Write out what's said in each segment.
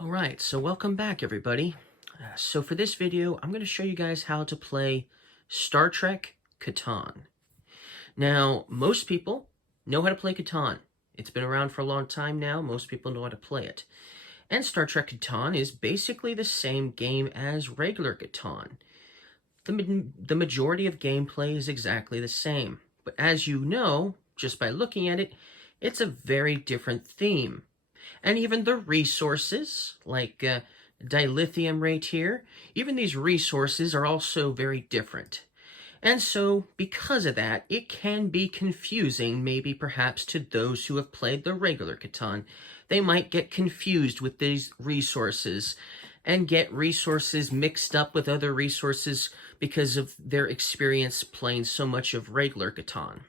Alright, so welcome back everybody. So for this video, I'm going to show you guys how to play Star Trek Catan. Now, most people know how to play Catan. It's been around for a long time now. Most people know how to play it. And Star Trek Catan is basically the same game as regular Catan. The majority of gameplay is exactly the same. But as you know, just by looking at it, it's a very different theme. And even the resources, like dilithium right here, even these resources are also very different. And so, because of that, it can be confusing, maybe perhaps to those who have played the regular Catan. They might get confused with these resources and get resources mixed up with other resources because of their experience playing so much of regular Catan.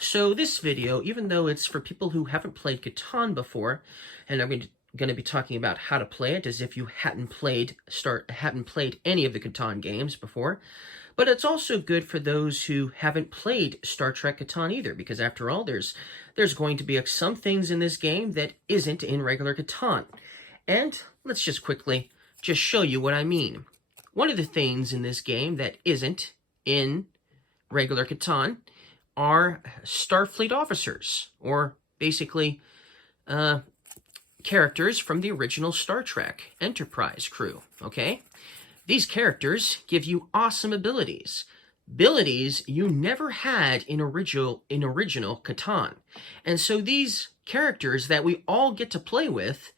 So this video, even though it's for people who haven't played Catan before, and I'm going to be talking about how to play it as if you hadn't played any of the Catan games before, but it's also good for those who haven't played Star Trek Catan either, because after all, there's going to be some things in this game that isn't in regular Catan. And let's just quickly just show you what I mean. One of the things in this game that isn't in regular Catan are Starfleet officers, or basically characters from the original Star Trek Enterprise crew, okay? These characters give you awesome abilities. Abilities you never had in original Catan. And so these characters that we all get to play with,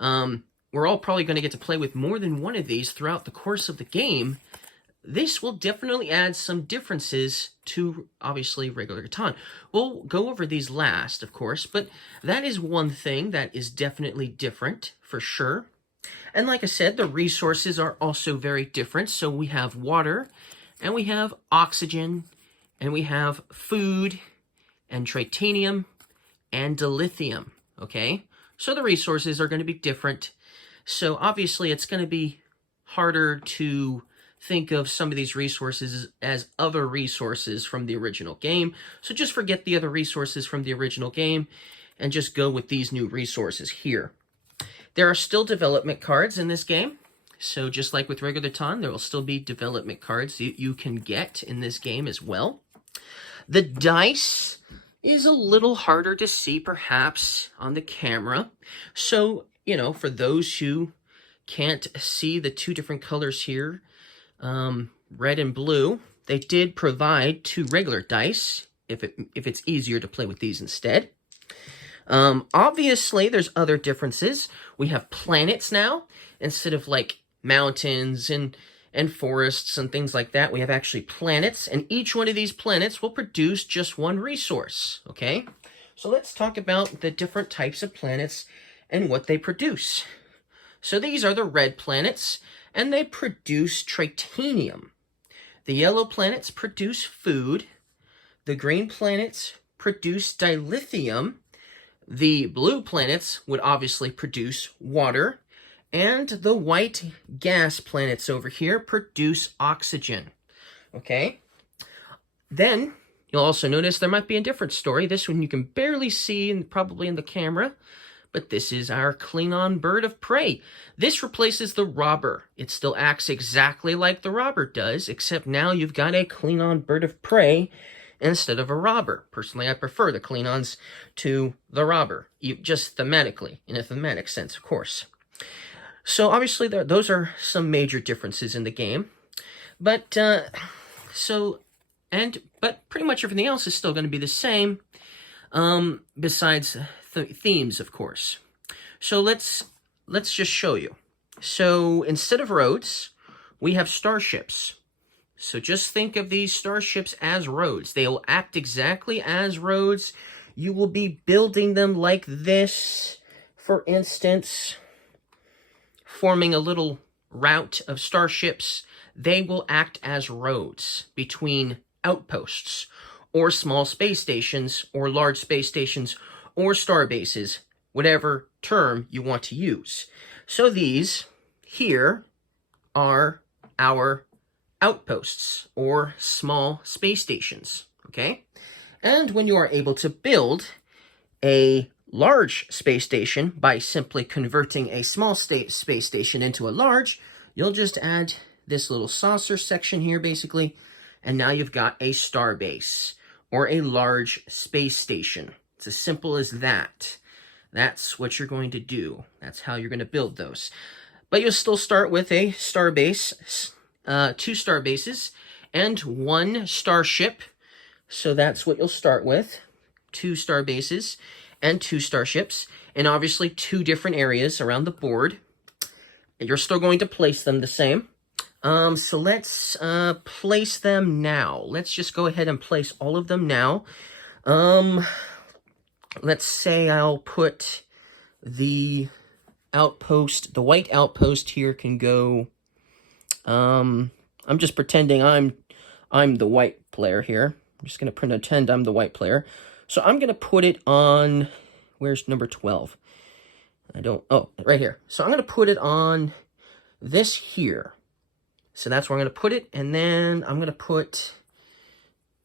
we're all probably going to get to play with more than one of these throughout the course of the game. This will definitely add some differences to, obviously, regular Catan. We'll go over these last, of course, but that is one thing that is definitely different, for sure. And like I said, the resources are also very different. So we have water, and we have oxygen, and we have food, and titanium, and dilithium, okay? So the resources are going to be different. So obviously, it's going to be harder to think of some of these resources as other resources from the original game. So just forget the other resources from the original game and just go with these new resources here. There are still development cards in this game. So just like with regular Catan, there will still be development cards that you can get in this game as well. The dice is a little harder to see perhaps on the camera. So, you know, for those who can't see the two different colors here, red and blue, they did provide two regular dice if it's easier to play with these instead. Obviously, there's other differences. We have planets now instead of like mountains and forests and things like that. We have actually planets, and each one of these planets will produce just one resource. Okay, so let's talk about the different types of planets and what they produce. So these are the red planets, and they produce titanium. The yellow planets produce food. The green planets produce dilithium. The blue planets would obviously produce water. And the white gas planets over here produce oxygen. Okay? Then, you'll also notice there might be a different story. This one you can barely see, probably in the camera. But this is our Klingon bird of prey. This replaces the robber. It still acts exactly like the robber does, except now you've got a Klingon bird of prey instead of a robber. Personally, I prefer the Klingons to the robber, just thematically, in a thematic sense, of course. So obviously, those are some major differences in the game. But, but pretty much everything else is still going to be the same, besides themes, of course. So let's just show you. So instead of roads, we have starships. So just think of these starships as roads. They will act exactly as roads. You will be building them like this, for instance, forming a little route of starships. They will act as roads between outposts, or small space stations, or large space stations, or star bases, whatever term you want to use. So these here are our outposts, or small space stations, okay? And when you are able to build a large space station by simply converting a small space station into a large. You'll just add this little saucer section here, basically, and now you've got a star base or a large space station. It's as simple as that. That's what you're going to do. That's how you're going to build those. But you'll still start with a star base, 2 star bases, and 1 starship. So that's what you'll start with. 2 star bases and 2 starships, and obviously 2 different areas around the board. You're still going to place them the same. So let's place them now. Let's just go ahead and place all of them now. Let's say I'll put the outpost, the white outpost here can go, I'm just pretending I'm the white player here. I'm just going to pretend I'm the white player. So I'm going to put it on, where's number 12? Right here. So I'm going to put it on this here. So that's where I'm going to put it. And then I'm going to put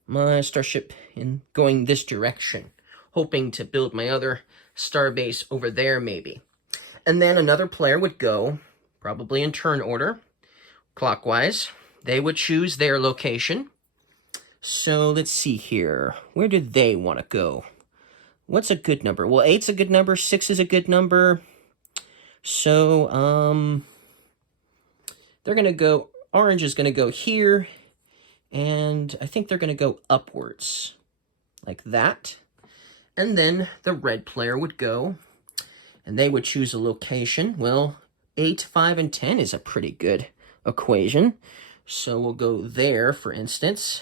my starship in going this direction, hoping to build my other star base over there maybe. And then another player would go, probably in turn order, clockwise. They would choose their location. So let's see here. Where do they want to go? What's a good number? Well, 8's a good number. 6 is a good number. So, they're going to go, orange is going to go here. And I think they're going to go upwards. Like that. And then the red player would go. And they would choose a location. Well, 8, 5, and 10 is a pretty good equation. So we'll go there, for instance.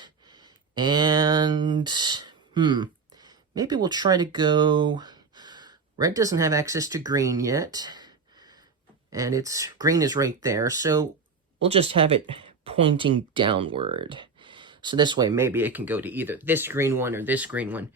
And, maybe we'll try to go, red doesn't have access to green yet, and green is right there, so we'll just have it pointing downward. So this way, maybe it can go to either this green one or this green one.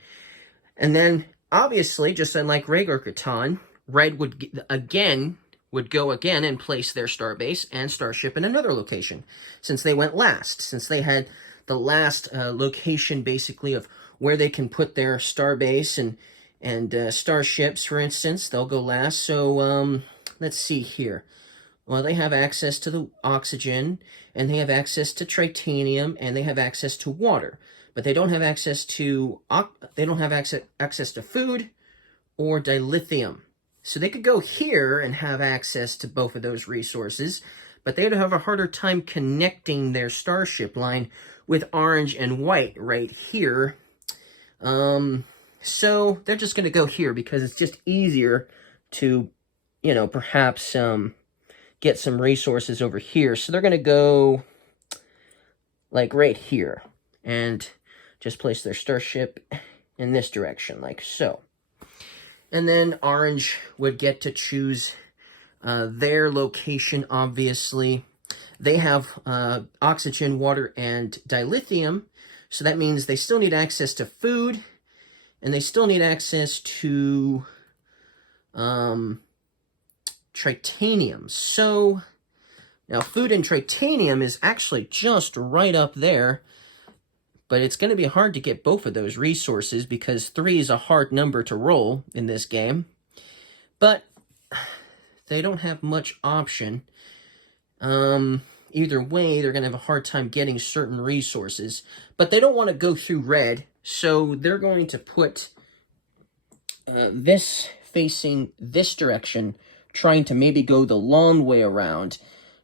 And then, obviously, just like regular Catan, red would go again and place their starbase and starship in another location, since they went last, since they had the last location, basically, of where they can put their starbase and starships, for instance. They'll go last. So let's see here. Well, they have access to the oxygen, and they have access to titanium, and they have access to water, but they don't have access to access to food or dilithium. So they could go here and have access to both of those resources, but they'd have a harder time connecting their starship line with orange and white right here. So they're just going to go here because it's just easier to, perhaps get some resources over here. So they're going to go like right here and just place their starship in this direction, like so. And then orange would get to choose their location, obviously. They have oxygen, water, and dilithium, so that means they still need access to food, and they still need access to titanium. So, now food and titanium is actually just right up there, but it's going to be hard to get both of those resources because 3 is a hard number to roll in this game. But they don't have much option. Either way, they're going to have a hard time getting certain resources. But they don't want to go through red, so they're going to put this facing this direction, trying to maybe go the long way around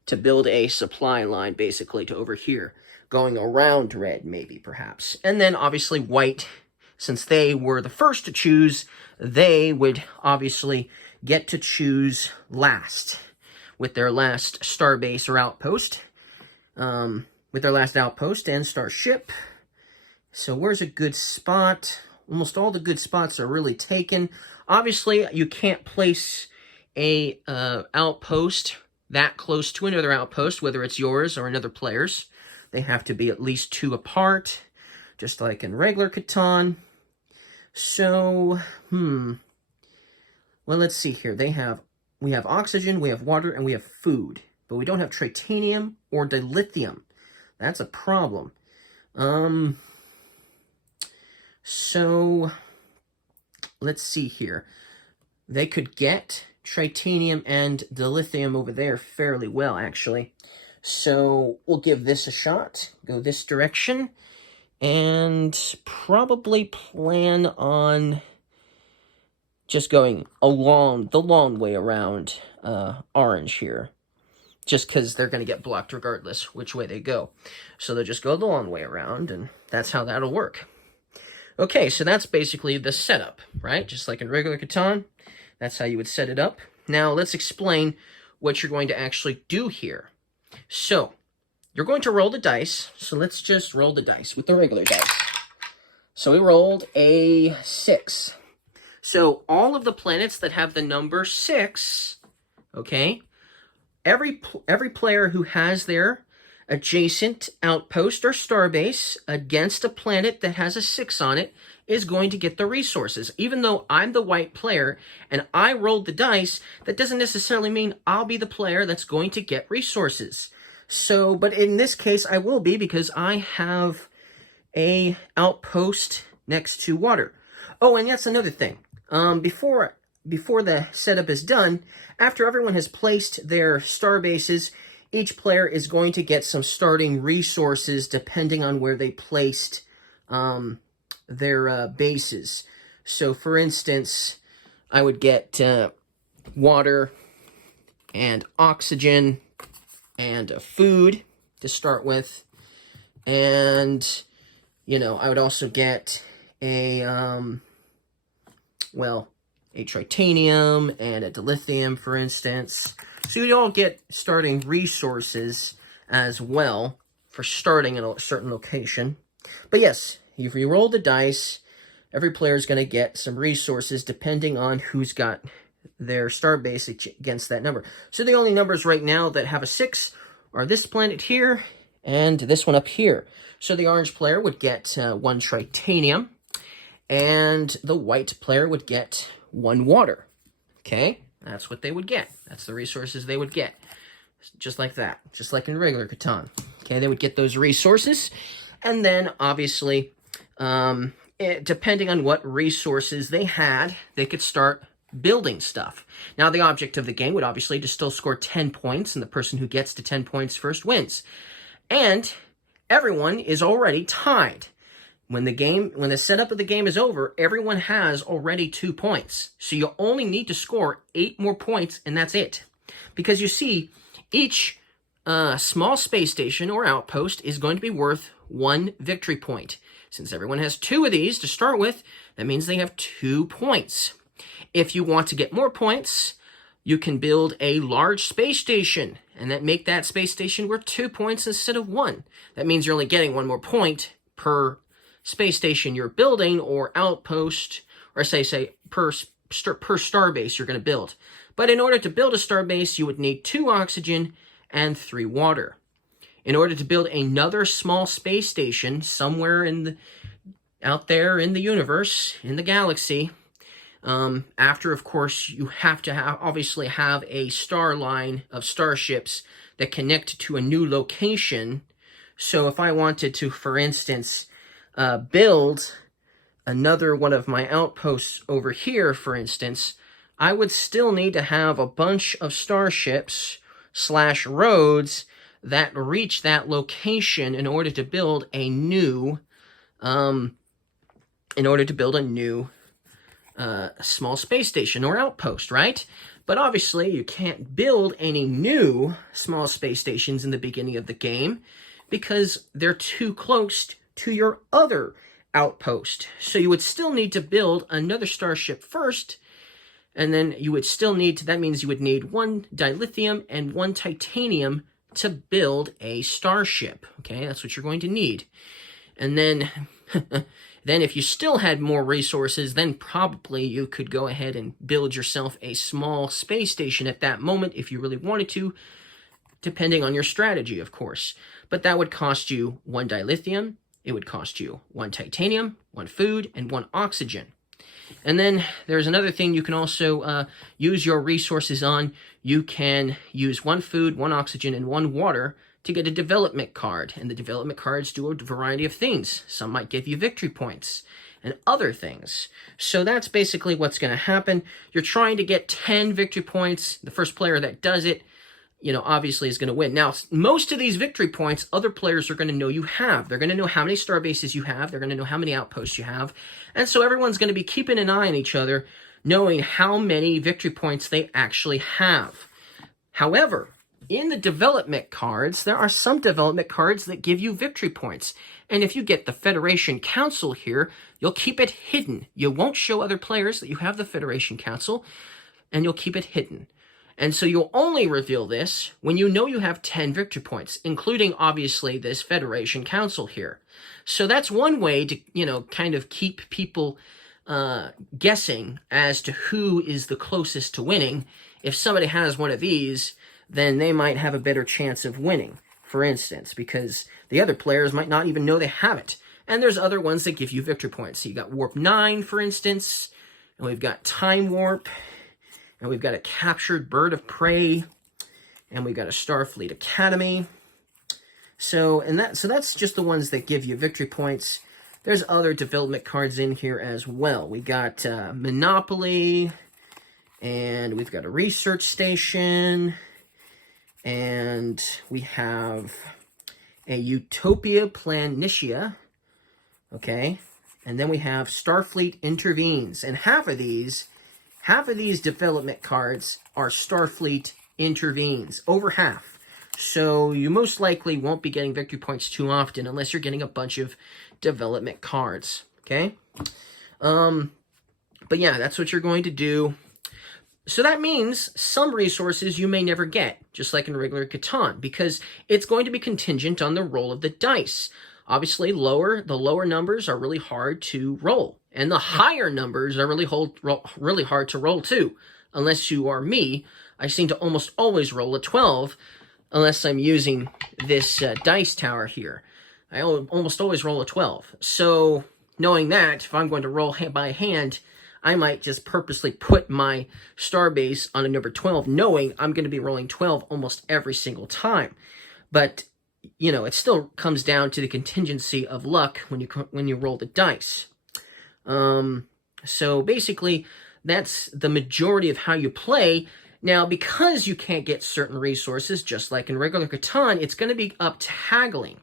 to build a supply line, basically, to over here, going around red, maybe, perhaps. And then, obviously, white, since they were the first to choose, they would obviously get to choose last with their last starbase or outpost, with their last outpost and starship. So where's a good spot? Almost all the good spots are really taken. Obviously, you can't place a outpost that close to another outpost, whether it's yours or another player's. They have to be at least 2 apart, just like in regular Catan. So, well, let's see here. We have oxygen, we have water, and we have food. But we don't have titanium or dilithium. That's a problem. So, let's see here. they could get tritanium and dilithium over there fairly well, actually. So we'll give this a shot, go this direction, and probably plan on just going along the long way around orange here, just because they're going to get blocked regardless which way they go. So they'll just go the long way around, and that's how that'll work. Okay, so that's basically the setup, right? Just like in regular Catan, that's how you would set it up. Now let's explain what you're going to actually do here. So you're going to roll the dice. So let's just roll the dice with the regular dice. So we rolled a 6. So all of the planets that have the number 6, okay, every player who has their adjacent outpost or starbase against a planet that has a 6 on it is going to get the resources. Even though I'm the white player and I rolled the dice, that doesn't necessarily mean I'll be the player that's going to get resources. So, but in this case, I will be, because I have a outpost next to water. Oh, and that's another thing. Before the setup is done, after everyone has placed their star bases, each player is going to get some starting resources depending on where they placed their bases. So, for instance, I would get water and oxygen and food to start with. And, you know, I would also get a tritanium and a dilithium, for instance. So you'd all get starting resources as well for starting in a certain location. But yes, if you roll the dice, every player is going to get some resources depending on who's got their star base against that number. So the only numbers right now that have a 6 are this planet here and this one up here. So the orange player would get 1 tritanium, and the white player would get 1 water. Okay, that's what they would get. That's the resources they would get. Just like that. Just like in regular Catan. Okay, they would get those resources. And then, obviously, depending on what resources they had, they could start building stuff. Now, the object of the game would obviously to still score 10 points, and the person who gets to 10 points first wins. And everyone is already tied. When the setup of the game is over, everyone has already 2 points. So you only need to score 8 more points, and that's it. Because you see, each small space station or outpost is going to be worth 1 victory point. Since everyone has 2 of these to start with, that means they have 2 points. If you want to get more points, you can build a large space station, and make that space station worth 2 points instead of 1. That means you're only getting 1 more point per space station you're building, or outpost, or say per starbase you're going to build. But in order to build a starbase, you would need 2 oxygen and 3 water. In order to build another small space station somewhere out there in the universe, in the galaxy, after, of course, you have to obviously have a star line of starships that connect to a new location. So if I wanted to, for instance, build another one of my outposts over here, for instance, I would still need to have a bunch of starships / roads that reach that location in order to build a new, small space station or outpost, right? But obviously, you can't build any new small space stations in the beginning of the game because they're too close to your other outpost. So you would still need to build another starship first, and then you would still need to, that means you would need 1 dilithium and 1 titanium to build a starship. Okay, that's what you're going to need. And then, if you still had more resources, then probably you could go ahead and build yourself a small space station at that moment if you really wanted to, depending on your strategy, of course. But that would cost you 1 dilithium, it would cost you 1 titanium, 1 food, and 1 oxygen. And then there's another thing you can also use your resources on. You can use 1 food, 1 oxygen, and 1 water to get a development card. And the development cards do a variety of things. Some might give you victory points. and other things. So that's basically what's going to happen. You're trying to get 10 victory points. The first player that does it, obviously is going to win. Now, most of these victory points, other players are going to know you have. They're going to know how many star bases you have. They're going to know how many outposts you have. And so everyone's going to be keeping an eye on each other, knowing how many victory points they actually have. However, in the development cards, there are some development cards that give you victory points. And if you get the Federation Council here, you'll keep it hidden. You won't show other players that you have the Federation Council, and you'll keep it hidden. And so you'll only reveal this when you know you have 10 victory points, including, obviously, this Federation Council here. So that's one way to, kind of keep people guessing as to who is the closest to winning. If somebody has one of these, then they might have a better chance of winning, for instance, because the other players might not even know they have it. And there's other ones that give you victory points. So you got Warp 9, for instance, and we've got Time Warp, and we've got a Captured Bird of Prey, and we've got a Starfleet Academy. So that's just the ones that give you victory points. There's other development cards in here as well. We got Monopoly, and we've got a Research Station, and we have a Utopia Planitia, okay? And then we have Starfleet Intervenes, and half of these development cards are Starfleet Intervenes, over half. So you most likely won't be getting victory points too often unless you're getting a bunch of development cards, okay? But yeah, that's what you're going to do. So that means some resources you may never get, just like in regular Catan, because it's going to be contingent on the roll of the dice. Obviously, the lower numbers are really hard to roll, and the higher numbers are really hard to roll too. Unless you are me, I seem to almost always roll a 12, unless I'm using this dice tower here. I almost always roll a 12. So knowing that, if I'm going to roll by hand, I might just purposely put my star base on a number 12, knowing I'm going to be rolling 12 almost every single time. But, it still comes down to the contingency of luck when you roll the dice. So basically, that's the majority of how you play. Now, because you can't get certain resources, just like in regular Catan, it's going to be up to haggling.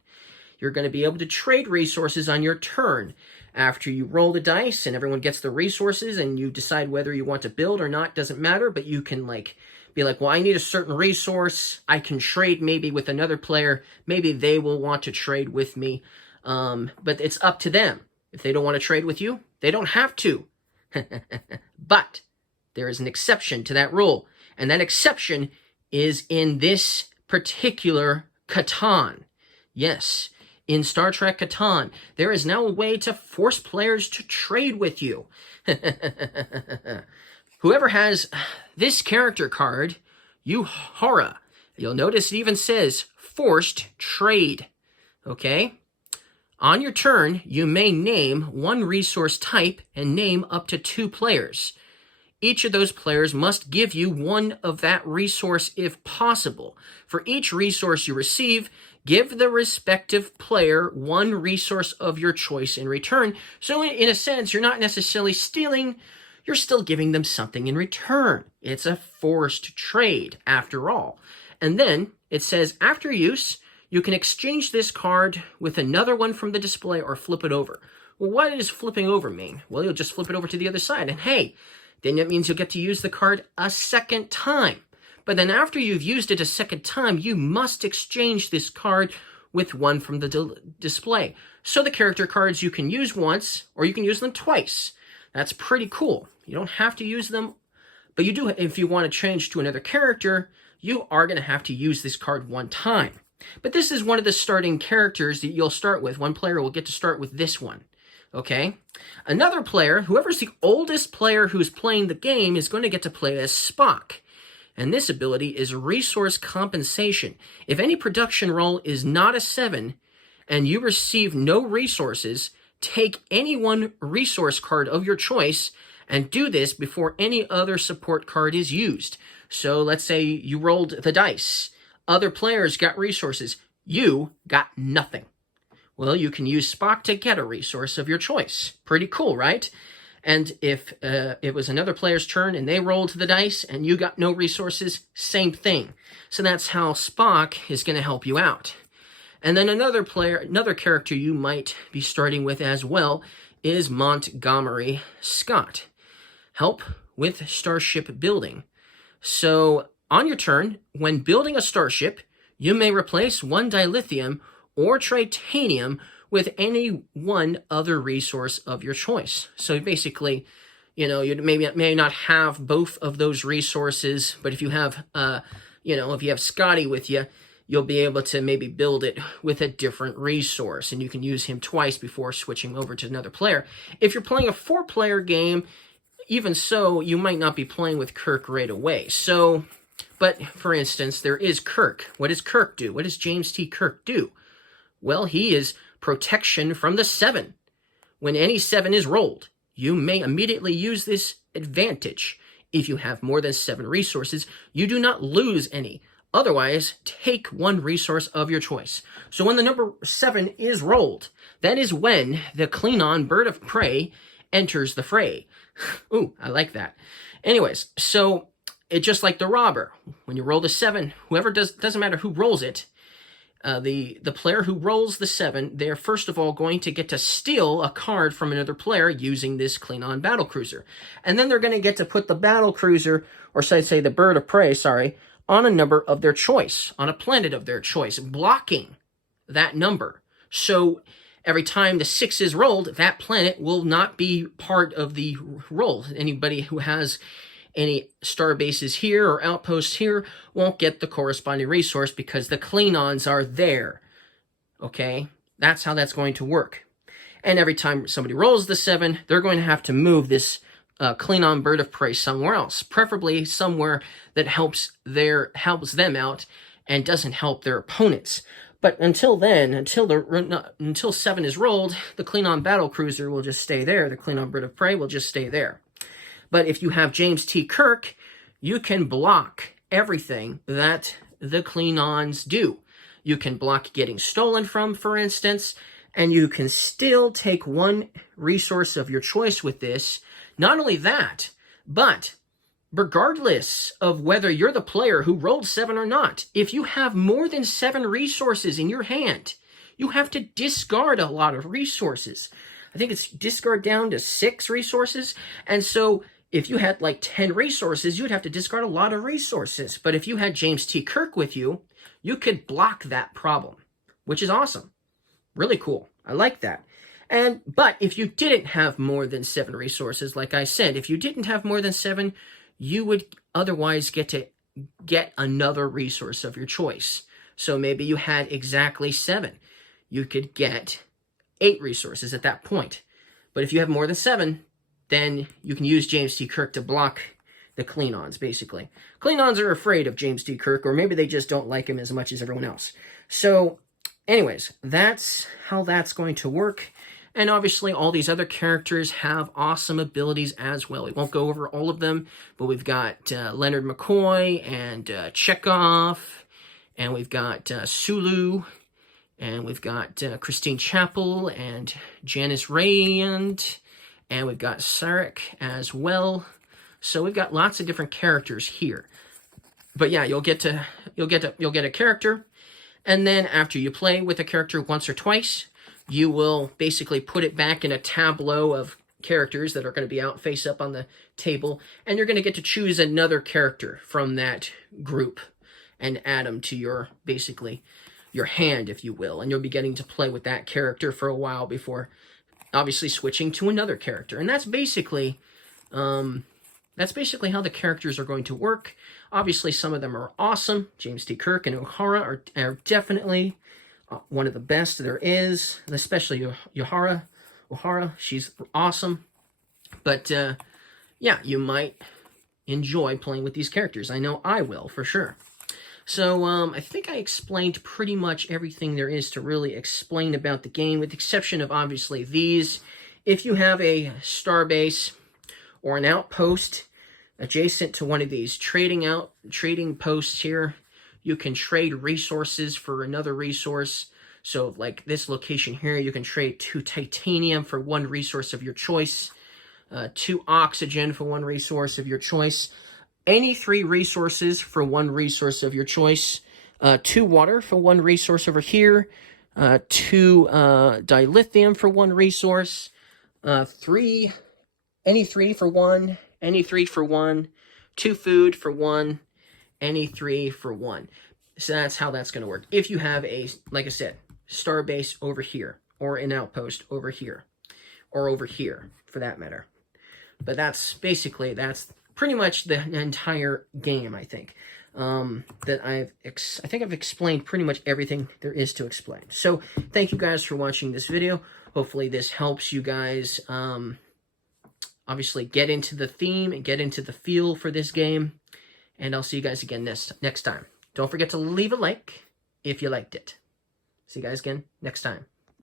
You're going to be able to trade resources on your turn. After you roll the dice and everyone gets the resources and you decide whether you want to build or not, doesn't matter, but you can be like, well, I need a certain resource. I can trade maybe with another player. Maybe they will want to trade with me. But it's up to them. If they don't want to trade with you, they don't have to. But there is an exception to that rule. And that exception is in this particular Catan. Yes. In Star Trek Catan, there is now a way to force players to trade with you. Whoever has this character card, Uhura, you'll notice it even says forced trade. Okay? On your turn, you may name one resource type and name up to 2 players. Each of those players must give you one of that resource if possible. For each resource you receive, give the respective player one resource of your choice in return. So in a sense, you're not necessarily stealing, you're still giving them something in return. It's a forced trade, after all. And then it says, after use, you can exchange this card with another one from the display or flip it over. Well, what does flipping over mean? Well, you'll just flip it over to the other side, and hey, then that means you'll get to use the card a second time. But then after you've used it a second time, you must exchange this card with one from the display. So the character cards you can use once, or you can use them twice. That's pretty cool. You don't have to use them, but you do. If you want to change to another character, you are going to have to use this card one time. But this is one of the starting characters that you'll start with. One player will get to start with this one. Okay? Another player, whoever's the oldest player who's playing the game, is going to get to play as Spock. And this ability is resource compensation. If any production roll is not a 7 and you receive no resources, take any one resource card of your choice and do this before any other support card is used. So let's say you rolled the dice. Other players got resources. You got nothing. Well, you can use Spock to get a resource of your choice. Pretty cool, right? And if it was another player's turn and they rolled the dice and you got no resources, same thing. So that's how Spock is going to help you out. And then another character you might be starting with as well is Montgomery Scott. Help with starship building. So on your turn, when building a starship, you may replace one dilithium or titanium with any one other resource of your choice. So basically, you may not have both of those resources, but if you have, if you have Scotty with you, you'll be able to maybe build it with a different resource, and you can use him twice before switching over to another player. If you're playing a 4-player game, even so, you might not be playing with Kirk right away. So, but for instance, there is Kirk. What does Kirk do? What does James T. Kirk do? Well, he is protection from the 7. When any 7 is rolled, you may immediately use this advantage. If you have more than 7 resources, you do not lose any. Otherwise, take one resource of your choice. So when the number 7 is rolled, that is when the Klingon bird of prey enters the fray. Ooh, I like that. Anyways, so it's just like the robber. When you roll the 7, doesn't matter who rolls it, the player who rolls the 7, they're first of all going to get to steal a card from another player using this Klingon battlecruiser. And then they're going to get to put the battlecruiser, or say the bird of prey, on a number of their choice, on a planet of their choice, blocking that number. So every time the 6 is rolled, that planet will not be part of the roll. Anybody who has any star bases here or outposts here won't get the corresponding resource because the Klingons are there. Okay? That's how that's going to work. And every time somebody rolls the 7, they're going to have to move this Klingon bird of prey somewhere else, preferably somewhere that helps them out and doesn't help their opponents. But until then, until 7 is rolled, the Klingon battlecruiser will just stay there. The Klingon bird of prey will just stay there. But if you have James T. Kirk, you can block everything that the Klingons do. You can block getting stolen from, for instance, and you can still take one resource of your choice with this. Not only that, but regardless of whether you're the player who rolled 7 or not, if you have more than 7 resources in your hand, you have to discard a lot of resources. I think it's discard down to 6 resources. And so if you had like 10 resources, you'd have to discard a lot of resources. But if you had James T. Kirk with you, you could block that problem, which is awesome. Really cool. I like that. But if you didn't have more than 7 resources, like I said, if you didn't have more than 7, you would otherwise get another resource of your choice. So maybe you had exactly 7. You could get 8 resources at that point. But if you have more than 7, then you can use James T. Kirk to block the Klingons, basically. Klingons are afraid of James T. Kirk, or maybe they just don't like him as much as everyone else. So, anyways, that's how that's going to work. And obviously, all these other characters have awesome abilities as well. We won't go over all of them, but we've got Leonard McCoy and Chekhov, and we've got Sulu, and we've got Christine Chappell and Janice Rand, and we've got Sarek as well. So we've got lots of different characters here. But yeah, you'll get a character, and then after you play with a character once or twice, you will basically put it back in a tableau of characters that are going to be out face up on the table, and you're going to get to choose another character from that group and add them to your hand, if you will, and you'll be getting to play with that character for a while before obviously switching to another character. And that's basically how the characters are going to work. Obviously, some of them are awesome. James T. Kirk and O'Hara are definitely one of the best there is, especially O'Hara. She's awesome. But yeah, you might enjoy playing with these characters. I know I will, for sure. So I think I explained pretty much everything there is to really explain about the game, with the exception of obviously these. If you have a starbase or an outpost adjacent to one of these trading posts here, you can trade resources for another resource. So like this location here, you can trade 2 titanium for 1 resource of your choice, 2 oxygen for 1 resource of your choice, any 3 resources for 1 resource of your choice, 2 water for 1 resource over here, 2 dilithium for 1 resource, 3, any 3 for 1, any 3 for 1, 2 food for 1, any 3 for 1. So that's how that's going to work. If you have a, like I said, star base over here, or an outpost over here, or over here, for that matter. But that's basically, that's pretty much the entire game, I think. That I think I've explained pretty much everything there is to explain. So thank you guys for watching this video. Hopefully this helps you guys obviously get into the theme and get into the feel for this game. And I'll see you guys again next time. Don't forget to leave a like if you liked it. See you guys again next time.